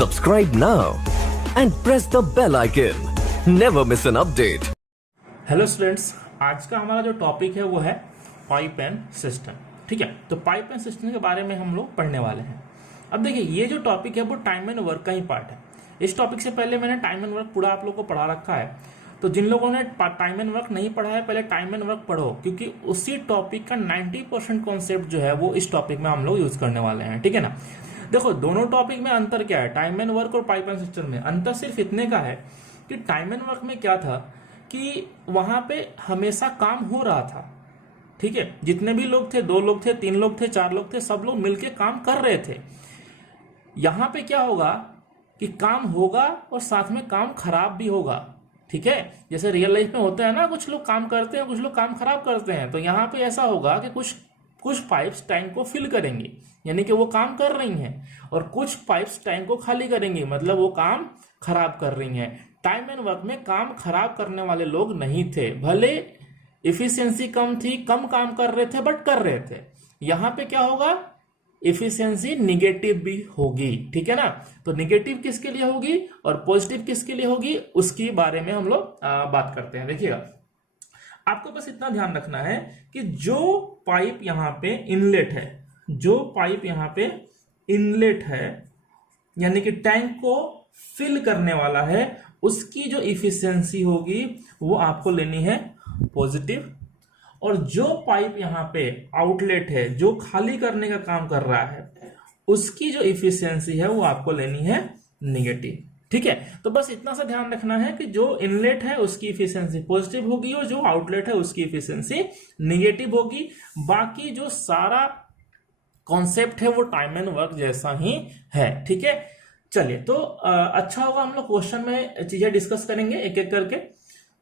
Subscribe now and press the bell icon. Never miss an update. Hello students, आज का हमारा जो topic है वो है पाइप एंड सिस्टम। ठीक है, तो पाइप एंड सिस्टम के बारे में हम लोग पढ़ने वाले हैं। अब देखिए, ये जो टॉपिक है वो टाइम एंड वर्क का ही पार्ट है। इस टॉपिक से पहले मैंने टाइम एंड वर्क पूरा आप लोगों को पढ़ा रखा है, तो जिन लोगों ने टाइम एंड वर्क नहीं पढ़ा है पहले टाइम एंड वर्क पढ़ो, क्योंकि उसी टॉपिक का 90% कॉन्सेप्ट जो है वो इस टॉपिक में हम लोग यूज करने वाले हैं। ठीक है ना। देखो, दोनों टॉपिक में अंतर क्या है, टाइम एंड वर्क और पाइप एंड सिस्टम में अंतर सिर्फ इतने का है कि टाइम एंड वर्क में क्या था कि वहां पे हमेशा काम हो रहा था। ठीक है, जितने भी लोग थे, 2 लोग थे, 3 लोग थे, 4 लोग थे, सब लोग मिलके काम कर रहे थे। यहां पे क्या होगा कि काम होगा और साथ में काम खराब भी होगा। ठीक है, जैसे रियल लाइफ में होता है ना, कुछ लोग काम करते हैं, कुछ लोग काम खराब करते हैं। तो यहाँ पे ऐसा होगा कि कुछ पाइप्स टैंक को फिल करेंगी, यानी कि वो काम कर रही हैं, और कुछ पाइप्स टैंक को खाली करेंगी, मतलब वो काम खराब कर रही हैं। टाइम एंड वर्क में काम खराब करने वाले लोग नहीं थे, भले इफिशियंसी कम थी, कम काम कर रहे थे बट कर रहे थे। यहां पे क्या होगा, इफिशियंसी निगेटिव भी होगी। ठीक है ना। तो निगेटिव किसके लिए होगी और पॉजिटिव किसके लिए होगी, उसके बारे में हम लोग बात करते हैं। देखिएगा, आपको बस इतना ध्यान रखना है कि जो पाइप यहाँ पे इनलेट है, जो पाइप यहाँ पे इनलेट है, यानी कि टैंक को फिल करने वाला है, उसकी जो इफिशियंसी होगी वो आपको लेनी है पॉजिटिव। और जो पाइप यहाँ पे आउटलेट है, जो खाली करने का काम कर रहा है, उसकी जो इफिशियंसी है वो आपको लेनी है निगेटिव। ठीक है, तो बस इतना सा ध्यान रखना है कि जो इनलेट है उसकी इफिशियंसी पॉजिटिव होगी और जो आउटलेट है उसकी इफिशियंसी निगेटिव होगी। बाकी जो सारा कॉन्सेप्ट है वो टाइम एंड वर्क जैसा ही है। ठीक है, चलिए, तो अच्छा होगा हम लोग क्वेश्चन में चीजें डिस्कस करेंगे एक एक करके।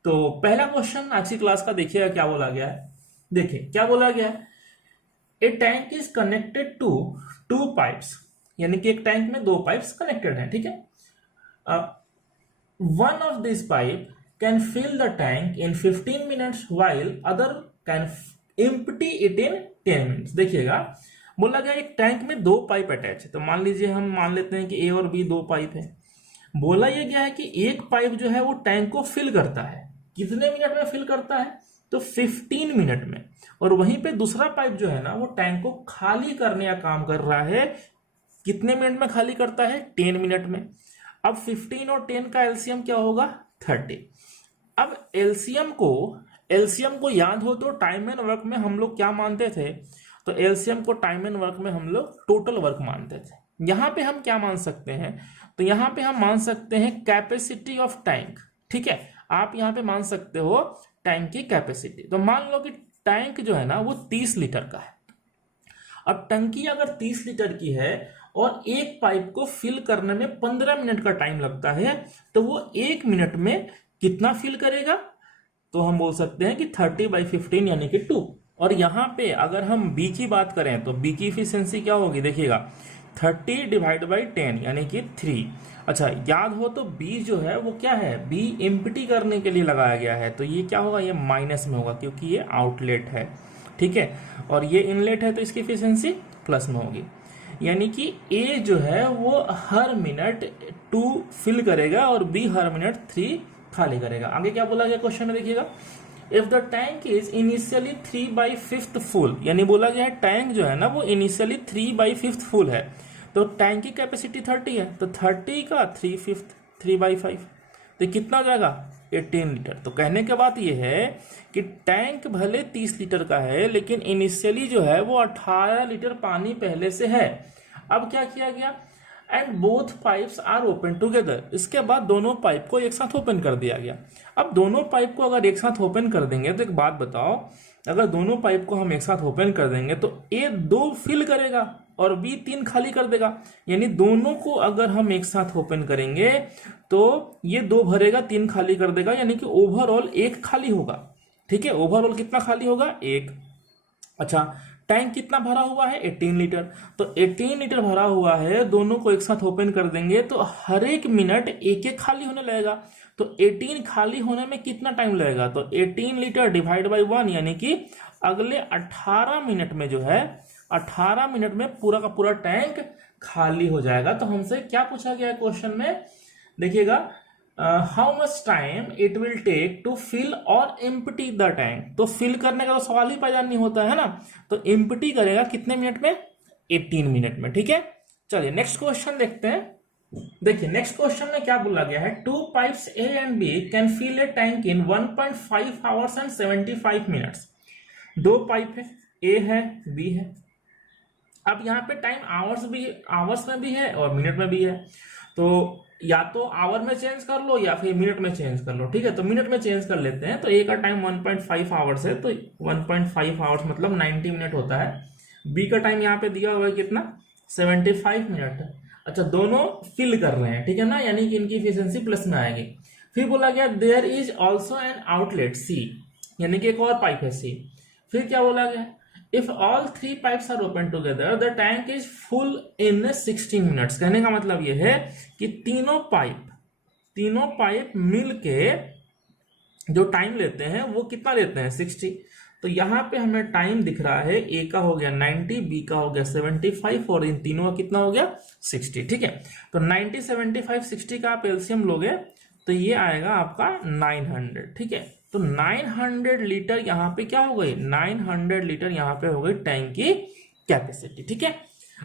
तो पहला क्वेश्चन आज की क्लास का देखिएगा क्या बोला गया है। देखिए क्या बोला गया है, a tank is connected to 2 pipes, यानी कि एक टैंक में 2 पाइप्स कनेक्टेड हैं। ठीक है, one of these pipe can fill the tank in 15 minutes while other can empty it in 10 minutes। देखिएगा, बोला गया एक टैंक में 2 पाइप अटैच है। तो मान लीजिए, हम मान लेते हैं कि ए और बी 2 पाइप है। बोला यह गया है कि एक पाइप जो है वो टैंक को फिल करता है, कितने मिनट में फिल करता है, तो 15 मिनट में। और वहीं पे दूसरा पाइप जो है ना वो टैंक को खाली करने का काम कर रहा है, कितने मिनट में खाली करता है, 10 मिनट में। अब 15 और 10 का एलसीएम क्या होगा, 30। अब एलसीएम को याद हो तो टाइम एंड वर्क में हम लोग क्या मानते थे, तो एलसीएम को टाइम एंड वर्क में हम लोग टोटल वर्क मानते थे। यहां पे हम क्या मान सकते हैं, तो यहां पे हम मान सकते हैं कैपेसिटी ऑफ टैंक। ठीक है, आप यहां पे मान सकते हो टैंक की कैपेसिटी। तो मान लो कि टैंक जो है ना वो 30 लीटर का है। अब टंकी अगर 30 लीटर की है और एक पाइप को फिल करने में 15 मिनट का टाइम लगता है, तो वो 1 मिनट में कितना फिल करेगा, तो हम बोल सकते हैं कि 30/15 यानी कि 2। और यहां पे अगर हम बी की बात करें तो बी की इफिशियंसी क्या होगी, देखिएगा 30/10 यानी कि 3। अच्छा, याद हो तो बी जो है वो क्या है, बी एम्प्टी करने के लिए लगाया गया है, तो ये क्या होगा, ये माइनस में होगा क्योंकि ये आउटलेट है। ठीक है, और ये इनलेट है तो इसकी इफिशियंसी प्लस में होगी, यानी कि ए जो है वो हर मिनट 2 फिल करेगा और बी हर मिनट 3 खाली करेगा। आगे क्या बोला गया क्वेश्चन में, देखिएगा, if the tank is initially 3/5 full, यानी बोला गया है टैंक जो है ना वो इनिशियली 3/5 फुल है, तो टैंक की कैपेसिटी 30 है, तो 30 का 3/5 3/5, तो कितना जाएगा, 18 लीटर। तो कहने के बाद ये है कि टैंक भले 30 लीटर का है लेकिन इनिशियली जो है वो 18 लीटर पानी पहले से है। अब क्या किया गया, and both pipes are open together, इसके बाद दोनों पाइप को एक साथ ओपन कर दिया गया। अब दोनों पाइप को अगर एक साथ ओपन कर देंगे तो एक बात बताओ, अगर दोनों पाइप को हम एक साथ ओपन कर देंगे तो ए 2 फिल करेगा और बी 3 खाली कर देगा, यानी दोनों को अगर हम एक साथ ओपन करेंगे तो ये 2 भरेगा, 3 खाली कर देगा, यानी कि ओवरऑल 1 खाली होगा। ठीक है, ओवरऑल कितना खाली होगा, 1। अच्छा, टैंक कितना भरा हुआ है, 18 लीटर, तो 18 लीटर भरा हुआ है, दोनों को एक साथ ओपन कर देंगे तो हर एक मिनट 1-1 खाली होने लगेगा। तो 18 खाली होने में कितना टाइम लगेगा, तो 18 लीटर डिवाइड बाई 1, यानी कि अगले 18 मिनट में जो है 18 मिनट में पूरा का पूरा टैंक खाली हो जाएगा। तो हमसे क्या पूछा गया है क्वेश्चन में, देखिएगा, how much time it will take to fill or empty the tank. तो फिल करने का तो सवाल ही पैदा नहीं होता है ना, तो एम्प्टी करेगा कितने मिनट में, 18 मिनट में। ठीक है, चलिए नेक्स्ट क्वेश्चन देखते हैं। देखिए नेक्स्ट क्वेश्चन में क्या बोला गया है, 2 pipes A and B can fill a tank in 1.5 hours and 75 minutes. 2 pipe है, ए है, बी है। अब यहाँ पे टाइम आवर्स में भी है और मिनट में भी है, तो या तो आवर में चेंज कर लो या फिर मिनट में चेंज कर लो। ठीक है, तो मिनट में चेंज कर लेते हैं। तो ए का टाइम 1.5 आवर्स है, तो 1.5 आवर्स मतलब 90 मिनट होता है। बी का टाइम यहाँ पे दिया हुआ है कितना, 75 मिनट है। अच्छा, दोनों फिल कर रहे हैं, ठीक है ना, यानी कि इनकी इफिशियंसी प्लस में आएगी। फिर बोला गया there is also an outlet C, यानी कि एक और पाइप है सी। फिर क्या बोला गया, if all 3 pipes are open together the tank is full in 16 minutes. कहने का मतलब यह है कि तीनों पाइप मिल के जो टाइम लेते हैं वो कितना लेते हैं, 60। तो यहां पे हमें टाइम दिख रहा है, ए का हो गया 90, बी का हो गया 75 और इन तीनों का कितना हो गया, 60। ठीक है, तो 90, 75, 60 का आप एलसीएम लोगे तो ये आएगा आपका 900। ठीक है, तो 900 लीटर यहाँ पे क्या हो गई, 900 लीटर यहाँ पे हो गई टैंक की कैपेसिटी। ठीक है,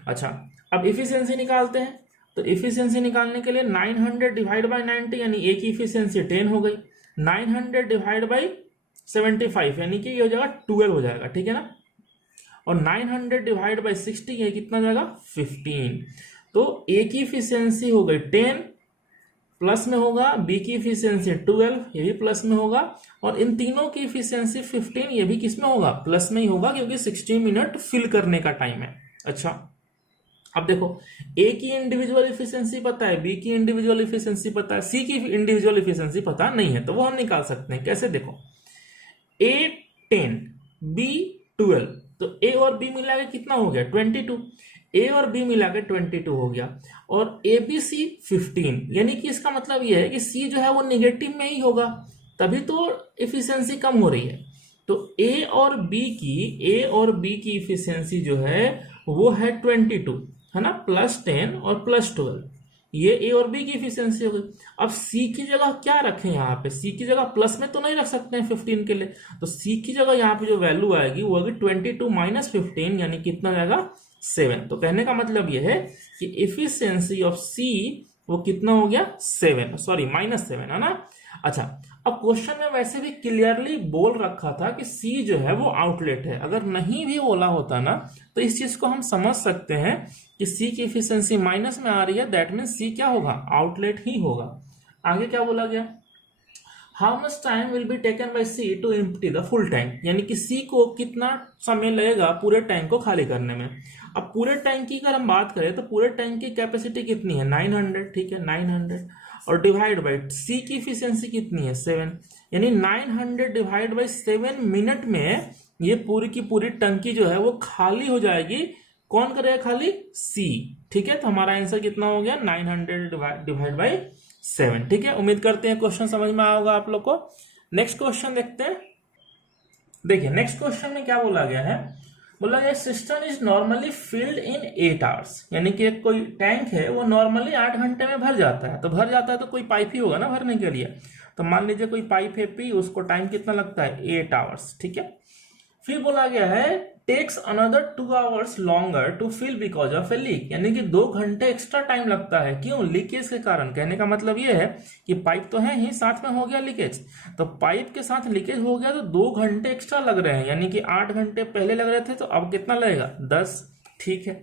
अच्छा अब इफिशियंसी निकालते हैं। तो इफिशियंसी निकालने के लिए 900 डिवाइड बाई 90 यानी ए की इफिशियंसी 10 हो गई, 900 डिवाइड बाई 75 यानी कि ये हो जाएगा 12 हो जाएगा। ठीक है ना, और 900 डिवाइड बाई 60 ये कितना जाएगा, 15। तो ए की इफिशियंसी हो गई 10, प्लस में होगा, बी की इफिशियंसी 12 ये भी प्लस में होगा, और इन तीनों की इफिशियंसी 15 ये भी किस में होगा, प्लस में ही होगा, क्योंकि 60 मिनट फिल करने का टाइम है। अच्छा अब देखो, ए की इंडिविजुअल इफिशियंसी पता है, बी की इंडिविजुअल इफिशियंसी पता है, सी की इंडिविजुअल इफिशियंसी पता नहीं है, तो वो हम निकाल सकते हैं। कैसे, देखो ए 10 बी 12, तो ए और बी मिला के कितना हो गया, 22। ए और बी मिला के 22 हो गया, और ए बी सी 15, यानी कि इसका मतलब यह है कि सी जो है वो निगेटिव में ही होगा, तभी तो इफिशियंसी कम हो रही है। तो ए और बी की इफिशियंसी जो है वो है 22, है ना, +10 और +12, ये ए और बी की इफिशियंसी हो गई। अब सी की जगह क्या रखें, यहाँ पे सी की जगह प्लस में तो नहीं रख सकते हैं 15 के लिए, तो सी की जगह यहाँ पे जो वैल्यू आएगी वो होगी 22 माइनस 15, यानी कितना जाएगा, 7। तो कहने का मतलब यह है कि इफिशियंसी ऑफ सी वो कितना हो गया, -7 है ना। अच्छा, अब क्वेश्चन में वैसे भी क्लियरली बोल रखा था कि सी जो है वो आउटलेट है, अगर नहीं भी बोला होता ना तो इस चीज को हम समझ सकते हैं कि सी की इफिशियंसी माइनस में आ रही है, दैट मीन सी क्या होगा, आउटलेट ही होगा। आगे क्या बोला गया, how much time will be taken by C to empty the full tank, यानी कि सी को कितना समय लगेगा पूरे टैंक को खाली करने में। अब पूरे टैंक की अगर हम बात करें तो पूरे टैंक की कैपेसिटी कितनी है, 900। ठीक है, 900 और डिवाइड बाई सी की इफिशियंसी कितनी है, 7, यानी 900 डिवाइड बाई 7 मिनट में ये पूरी की पूरी टंकी जो है वो खाली हो जाएगी। कौन करेगा खाली, सी। ठीक है, तो हमारा आंसर कितना हो गया, 900 डिवाइड बाई 7। ठीक है, उम्मीद करते हैं क्वेश्चन समझ में आया होगा आप लोग को। नेक्स्ट क्वेश्चन देखते हैं। देखिए नेक्स्ट क्वेश्चन में क्या बोला गया है, बोला गया system is normally filled in 8 hours, यानी कि एक कोई टैंक है वो नॉर्मली 8 घंटे में भर जाता है। तो भर जाता है तो कोई पाइप ही होगा ना भरने के लिए, तो मान लीजिए कोई पाइप है पी, उसको टाइम कितना लगता है, 8 आवर्स। ठीक है, फिर बोला गया है takes another 2 hours longer to fill because of a leak, यानी कि 2 घंटे एक्स्ट्रा टाइम लगता है, क्यों, लीकेज के कारण। कहने का मतलब ये है कि पाइप तो है ही, साथ में हो गया लीकेज, तो पाइप के साथ लीकेज हो गया तो 2 घंटे एक्स्ट्रा लग रहे हैं, यानी कि 8 घंटे पहले लग रहे थे तो अब कितना लगेगा, 10। ठीक है,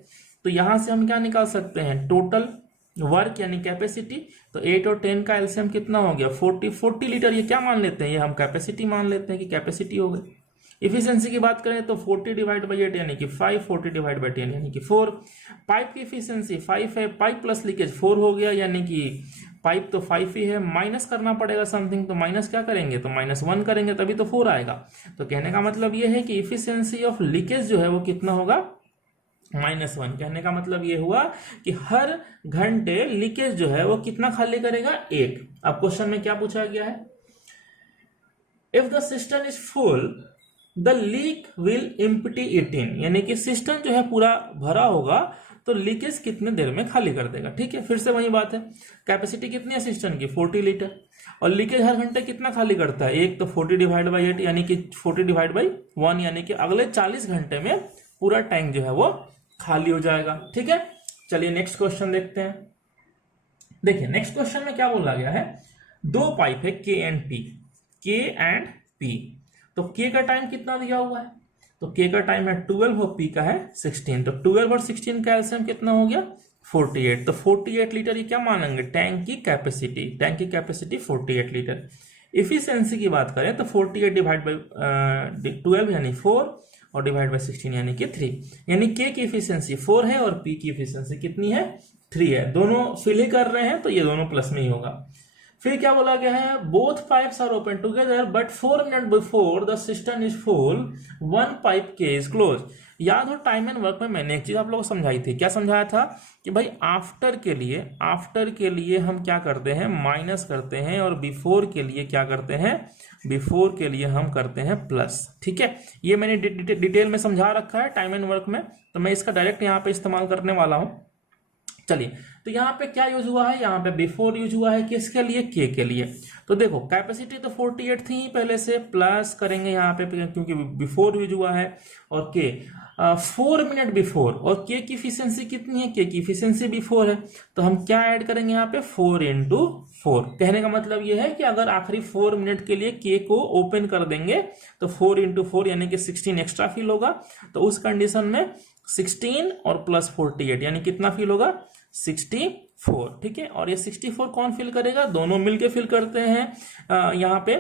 तो यहां से हम क्या निकाल सकते हैं, टोटल वर्क यानी कैपेसिटी। तो 8 और 10 का एलसीएम कितना हो गया, 40 लीटर, ये क्या मान लेते हैं, ये हम कैपेसिटी मान लेते हैं कि कैपेसिटी हो गई। इफिशियंसी की बात करें तो 40 डिवाइड बाई 8 यानी कि 5, 40 डिवाइड बाई 10 यानी कि 4। पाइप की इफिशियंसी 5 है, पाइप प्लस लीकेज 4 हो गया, यानी कि पाइप तो 5 ही है, माइनस करना पड़ेगा समथिंग, तो माइनस क्या करेंगे, तो -1 करेंगे तभी तो 4 आएगा। तो कहने का मतलब ये है कि इफिशियंसी ऑफ लीकेज जो है वो कितना होगा, -1। कहने का मतलब ये हुआ कि हर घंटे लीकेज जो है वो कितना खाली करेगा, 1। अब क्वेश्चन में क्या पूछा गया है, if the system is full the leak will empty it in, यानी कि सिस्टम जो है पूरा भरा होगा तो लीकेज कितने देर में खाली कर देगा। ठीक है, फिर से वही बात है, कैपेसिटी कितनी है सिस्टम की 40 लीटर, और लीकेज हर घंटे कितना खाली करता है, एक तो 40 डिवाइड बाई 8 यानी कि 40 डिवाइड बाई 1 यानी कि अगले 40 घंटे में पूरा टैंक जो है वो खाली हो जाएगा। ठीक है, चलिए नेक्स्ट क्वेश्चन देखते हैं। देखिए नेक्स्ट क्वेश्चन में क्या बोला गया है, दो पाइप है के एंड पी। तो के का टाइम कितना दिया हुआ है, तो के का टाइम है 12 और पी का है 16। तो 12 और 16 का एलसीएम कितना हो गया 48। तो 48 लीटर ये क्या मानेंगे, टैंक की कैपेसिटी 48 लीटर। इफिशियंसी की बात करें तो 48 डिवाइड बाई 12 यानी 4 और डिवाइड बाई 16 यानी कि 3, यानी के की इफिशियंसी 4 है और पी की इफिशियंसी कितनी है 3 है। दोनों फिल ही कर रहे हैं तो ये दोनों प्लस में ही होगा। फिर क्या बोला गया है, both pipes are open together but 4 minute before the system is full, one pipe के इज क्लोज। याद हो टाइम एंड वर्क में मैंने एक चीज आप लोगों को समझाई थी, क्या समझाया था कि भाई आफ्टर के लिए हम क्या करते हैं माइनस करते हैं, और बिफोर के लिए क्या करते हैं, बिफोर के लिए हम करते हैं प्लस। ठीक है, ये मैंने डिटेल में समझा रखा है टाइम एंड वर्क में, तो मैं इसका डायरेक्ट यहाँ पे इस्तेमाल करने वाला हूं। चलिए, तो यहाँ पे क्या यूज हुआ है, यहाँ पे बिफोर यूज हुआ है किसके लिए, के लिए। तो देखो कैपेसिटी तो 48 थी पहले से, प्लस करेंगे यहाँ पे क्योंकि बिफोर यूज हुआ है, और के 4 मिनट बिफोर, और के की इफिशियंसी कितनी है, के की इफिशियंसी भी 4 है, तो हम क्या ऐड करेंगे यहाँ पे 4 इंटू 4। कहने का मतलब ये है कि अगर आखिरी 4 मिनट के लिए के को ओपन कर देंगे तो 4 इंटू 4 यानी कि 16 एक्स्ट्रा फील होगा। तो उस कंडीशन में 16 और प्लस 48 यानी कितना फील होगा 64। ठीक है, और ये 64 कौन फिल करेगा, दोनों मिलके फिल करते हैं यहाँ पे,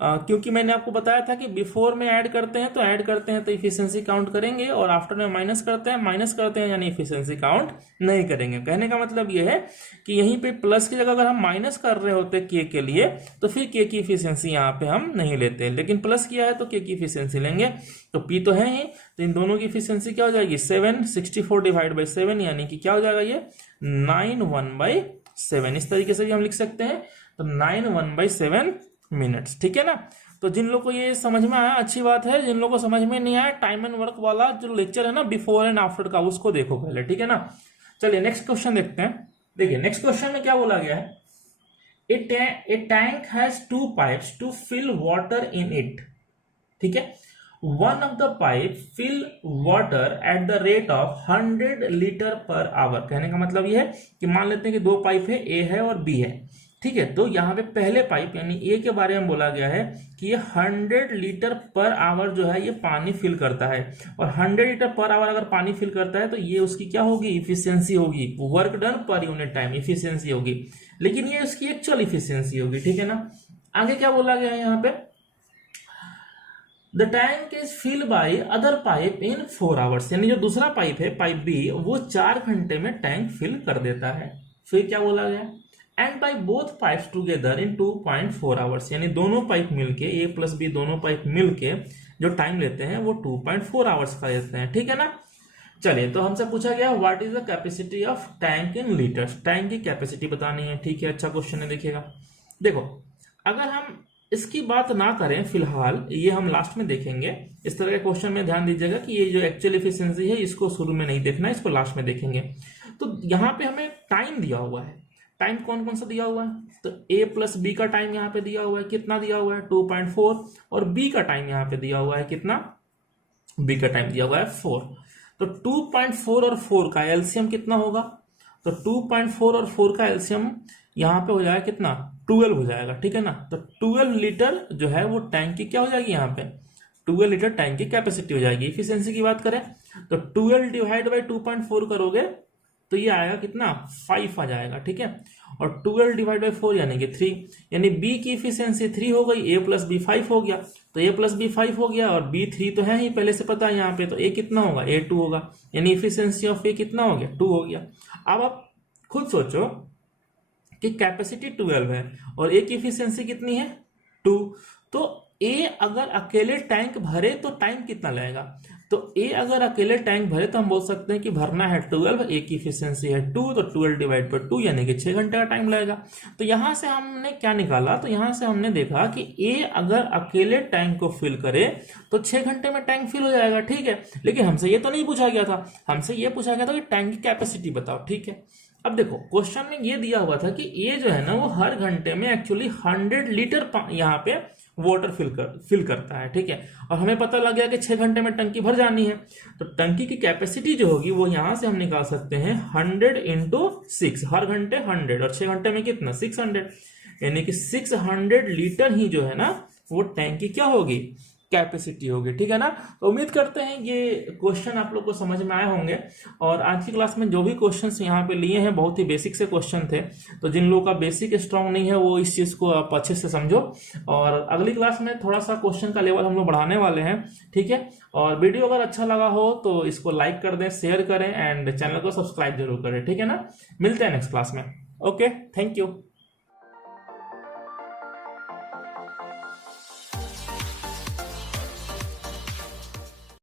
क्योंकि मैंने आपको बताया था कि बिफोर में ऐड करते हैं तो इफिशियंसी काउंट करेंगे, और आफ्टर में माइनस करते हैं यानी इफिशियंसी काउंट नहीं करेंगे। कहने का मतलब ये है कि यहीं पे प्लस की जगह अगर हम माइनस कर रहे होते के लिए तो फिर के की इफिशियंसी यहाँ पे हम नहीं लेते, लेकिन प्लस किया है तो के की इफिशियंसी लेंगे। तो पी तो है ही, तो इन दोनों की इफिशियंसी क्या हो जाएगी 7, 64 डिवाइड बाई 7 यानी कि क्या हो जाएगा ये 9/1/7। इस तरीके से भी हम लिख सकते हैं, तो 9/1/7 मिनट्स। ठीक है ना, तो जिन लोगों को ये समझ में आया अच्छी बात है, जिन लोगों को समझ में नहीं आया टाइम एंड वर्क वाला जो लेक्चर है ना बिफोर एंड आफ्टर का, उसको देखो पहले। ठीक है ना, चलिए नेक्स्ट क्वेश्चन देखते हैं। देखिए नेक्स्ट क्वेश्चन में क्या बोला गया है, a tank has 2 pipes to fill water in it. ठीक है, one of the pipe fill water at the rate of 100 litre per hour. कहने का मतलब यह है कि मान लेते हैं कि दो पाइप है, ए है और बी है। ठीक है, तो यहाँ पे पहले पाइप यानी ए के बारे में बोला गया है कि ये 100 लीटर पर आवर जो है ये पानी फिल करता है, और 100 लीटर पर आवर अगर पानी फिल करता है तो ये उसकी क्या होगी इफिशियंसी होगी, work done per unit time efficiency होगी, लेकिन ये उसकी एक्चुअल इफिशियंसी होगी। ठीक है ना, आगे क्या बोला गया है यहाँ पे, the tank is fill by other pipe in 4 hours, यानी जो दूसरा पाइप है पाइप बी वो 4 घंटे में टैंक फिल कर देता है। फिर क्या बोला गया, and by both pipes together in 2.4 hours, यानी दोनों पाइप मिलके ए प्लस बी दोनों पाइप मिलके जो टाइम लेते हैं वो 2.4 आवर्स का लेते हैं। ठीक है ना, चलिए तो हमसे पूछा गया what is the capacity of tank in litres, tank की कैपेसिटी बतानी है। ठीक है, अच्छा क्वेश्चन है, देखिएगा। देखो अगर हम इसकी बात ना करें फिलहाल, ये हम लास्ट में देखेंगे, इस तरह के क्वेश्चन में ध्यान दीजिएगा कि ये जो एक्चुअल एफिशिएंसी है इसको शुरू में नहीं देखना है, इसको लास्ट में देखेंगे। तो यहाँ पे हमें टाइम दिया हुआ है, टाइम कौन कौन सा दिया हुआ है, तो a प्लस बी का टाइम यहाँ पे दिया हुआ है, कितना दिया हुआ है 2.4, और b का टाइम यहाँ पे दिया हुआ है कितना, b का टाइम दिया हुआ है 4। तो 2.4 और 4 का एलसीएम कितना होगा, तो 2.4 और 4 का एलसीएम यहाँ पे हो जाएगा कितना 12 हो जाएगा। ठीक है ना, तो 12 लीटर जो है वो टैंक की क्या हो जाएगी, यहाँ पे 12 लीटर टैंक की कैपेसिटी हो जाएगी। इफिशियंसी की बात करें तो 12 डिवाइड बाई 2.4 करोगे तो ये आएगा कितना 5 आ जाएगा। ठीक है, और 12 डिवाइड बाई 4 यानी कि 3, यानी बी की इफिशियंसी 3 हो गई, ए प्लस बी 5 हो गया, तो ए प्लस बी 5 हो गया और बी 3 तो है ही पहले से पता है यहाँ पे, तो ए कितना होगा ए 2 होगा, यानी इफिशियंसी ऑफ ए कितना हो गया 2 हो गया। अब आप खुद सोचो कि कैपेसिटी 12 है और ए की इफिशियंसी कितनी है 2, तो ए अगर अकेले टैंक भरे तो टाइम कितना लगेगा, तो तो ए अगर अकेले टैंक भरे तो हम बोल सकते हैं कि भरना है 12, ए की इफिशियंसी है 2, तो 12 डिवाइड बाई 2 यानी कि 6 घंटे का टाइम लगेगा। तो यहां से हमने क्या निकाला, तो यहां से हमने देखा कि ए अगर अकेले टैंक को फिल करे तो 6 घंटे में टैंक फिल हो जाएगा, ठीक है। लेकिन हमसे ये तो नहीं पूछा गया था, हमसे ये पूछा गया था कि टैंक की कैपेसिटी बताओ, ठीक है। अब देखो क्वेश्चन में ये दिया हुआ था कि ये जो है ना वो हर घंटे में एक्चुअली 100 लीटर यहाँ पे वाटर फिल करता है, ठीक है। और हमें पता लग गया कि 6 घंटे में टंकी भर जानी है, तो टंकी की कैपेसिटी जो होगी वो यहां से हम निकाल सकते हैं 100 इंटू 6, हर घंटे 100 और 6 घंटे में कितना 600, यानी कि 600 लीटर ही जो है ना वो टैंकी क्या होगी, कैपेसिटी होगी, ठीक है ना। तो उम्मीद करते हैं ये क्वेश्चन आप लोग को समझ में आए होंगे। और आज की क्लास में जो भी क्वेश्चंस यहाँ पे लिए हैं बहुत ही बेसिक से क्वेश्चन थे, तो जिन लोगों का बेसिक स्ट्रांग नहीं है वो इस चीज को आप अच्छे से समझो। और अगली क्लास में थोड़ा सा क्वेश्चन का लेवल हम लोग बढ़ाने वाले हैं, ठीक है। और वीडियो अगर अच्छा लगा हो तो इसको लाइक कर दें, शेयर करें एंड चैनल को सब्सक्राइब जरूर करें, ठीक है ना। मिलते हैं नेक्स्ट क्लास में। Okay, thank you.